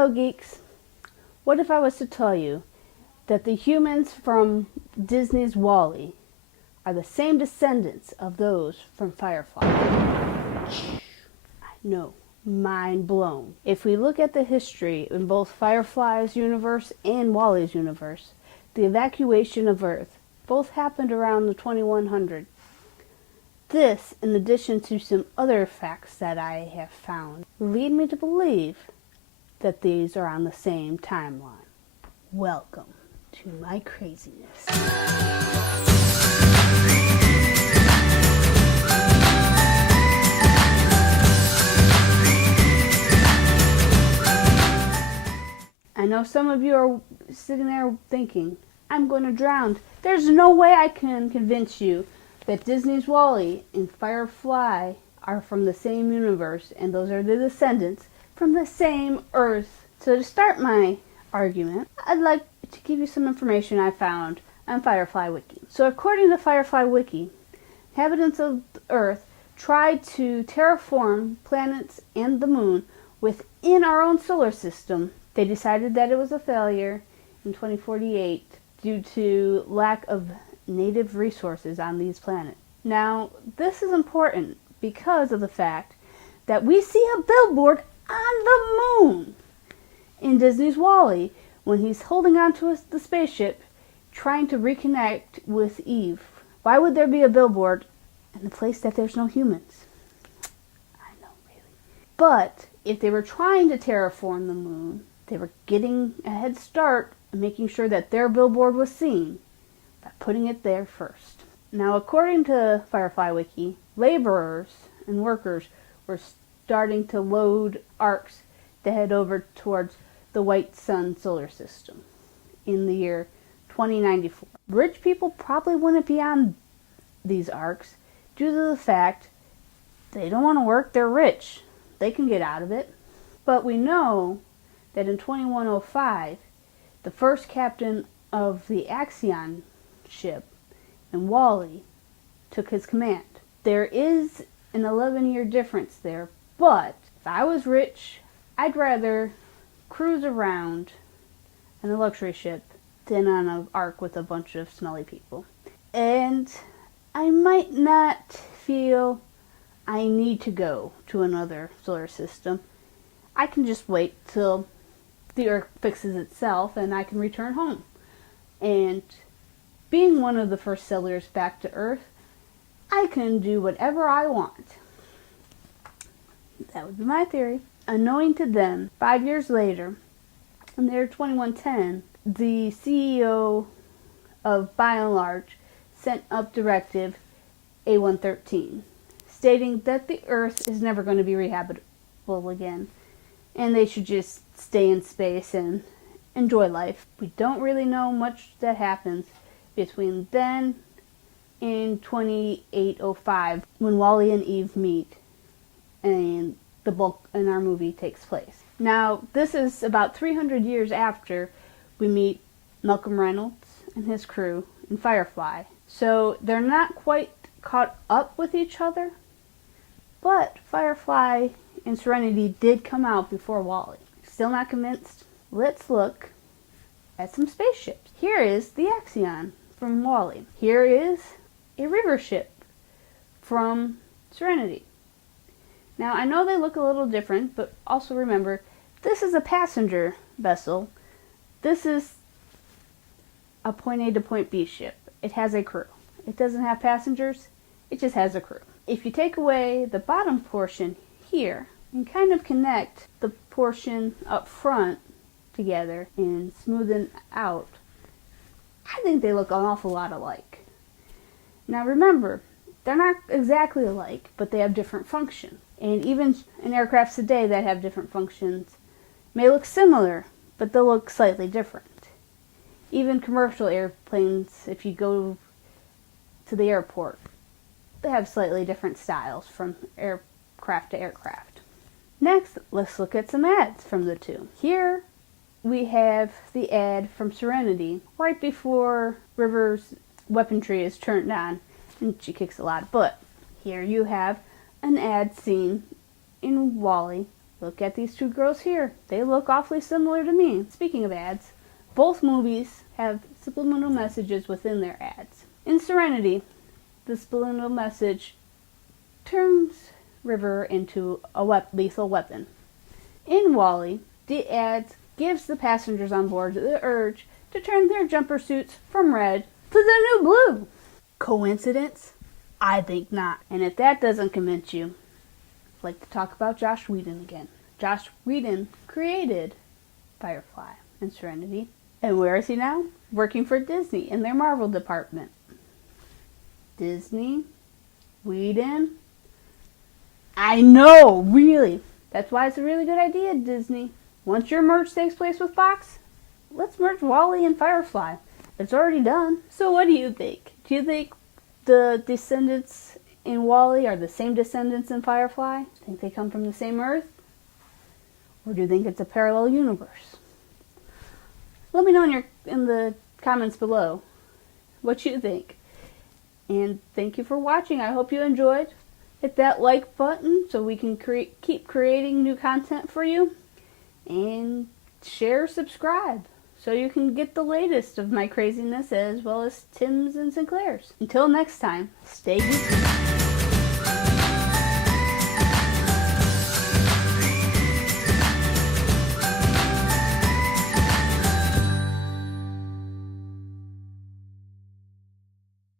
Hello, geeks. What if I was to tell you that the humans from Disney's WALL-E are the same descendants of those from Firefly? I know, mind blown. If we look at the history in both Firefly's universe and WALL-E's universe, the evacuation of Earth both happened around the 2100. This, in addition to some other facts that I have found, lead me to believe that these are on the same timeline. Welcome to my craziness. I know some of you are sitting there thinking, I'm going to drown. There's no way I can convince you that Disney's WALL-E and Firefly are from the same universe, and those are the descendants from the same Earth. So to start my argument, I'd like to give you some information I found on Firefly Wiki. So according to Firefly Wiki, inhabitants of the Earth tried to terraform planets and the moon within our own solar system. They decided that it was a failure in 2048 due to lack of native resources on these planets. Now, this is important because of the fact that we see a billboard on the moon in Disney's WALL-E when he's holding onto the spaceship trying to reconnect with Eve. Why would there be a billboard in a place that there's no humans? I know, really. But if they were trying to terraform the moon, they were getting a head start and making sure that their billboard was seen by putting it there first. Now, according to Firefly Wiki, laborers and workers were starting to load arcs to head over towards the white sun solar system in the year 2094. Rich people probably wouldn't be on these arcs due to the fact they don't want to work, they're rich. They can get out of it. But we know that in 2105, the first captain of the Axion ship in WALL-E took his command. There is an 11-year difference there, but if I was rich, I'd rather cruise around in a luxury ship than on an ark with a bunch of smelly people. And I might not feel I need to go to another solar system. I can just wait till the Earth fixes itself and I can return home. And being one of the first settlers back to Earth, I can do whatever I want. That would be my theory. Unknowing to them, 5 years later, in the year 2110, the CEO of By and Large sent up Directive A113, stating that the Earth is never going to be rehabitable again, and they should just stay in space and enjoy life. We don't really know much that happens between then and 2805, when WALL-E and Eve meet and the bulk in our movie takes place. Now, this is about 300 years after we meet Malcolm Reynolds and his crew in Firefly. So they're not quite caught up with each other, but Firefly and Serenity did come out before WALL-E. Still not convinced? Let's look at some spaceships. Here is the Axion from WALL-E. Here is a river ship from Serenity. Now, I know they look a little different, but also remember, this is a passenger vessel. This is a point A to point B ship. It has a crew. It doesn't have passengers, it just has a crew. If you take away the bottom portion here and kind of connect the portion up front together and smoothen out, I think they look an awful lot alike. Now remember, they're not exactly alike, but they have different functions. And even in aircrafts today that have different functions may look similar, but they'll look slightly different. Even commercial airplanes, if you go to the airport, they have slightly different styles from aircraft to aircraft. Next, let's look at some ads from the two. Here we have the ad from Serenity right before River's weaponry is turned on and she kicks a lot of butt. Here you have an ad scene in WALL-E Look at these two girls here. They look awfully similar to me. Speaking of ads, both movies have subliminal messages within their ads. In Serenity, the subliminal message turns River into a lethal weapon. In Wall-E, the ads gives the passengers on board the urge to turn their jumper suits from red to the new blue. Coincidence? I think not. And if that doesn't convince you, I'd like to talk about Joss Whedon again. Joss Whedon created Firefly and Serenity. And where is he now? Working for Disney in their Marvel department. Disney? Whedon? I know, really. That's why it's a really good idea, Disney. Once your merge takes place with Fox, let's merge Wall-E and Firefly. It's already done. So what do you think? Do you think the descendants in Wall-E are the same descendants in Firefly? Think they come from the same Earth? Or do you think it's a parallel universe? Let me know in the comments below what you think. And thank you for watching. I hope you enjoyed. Hit that like button so we can keep creating new content for you. And share, subscribe, so you can get the latest of my craziness as well as Tim's and Sinclair's. Until next time, stay geeky.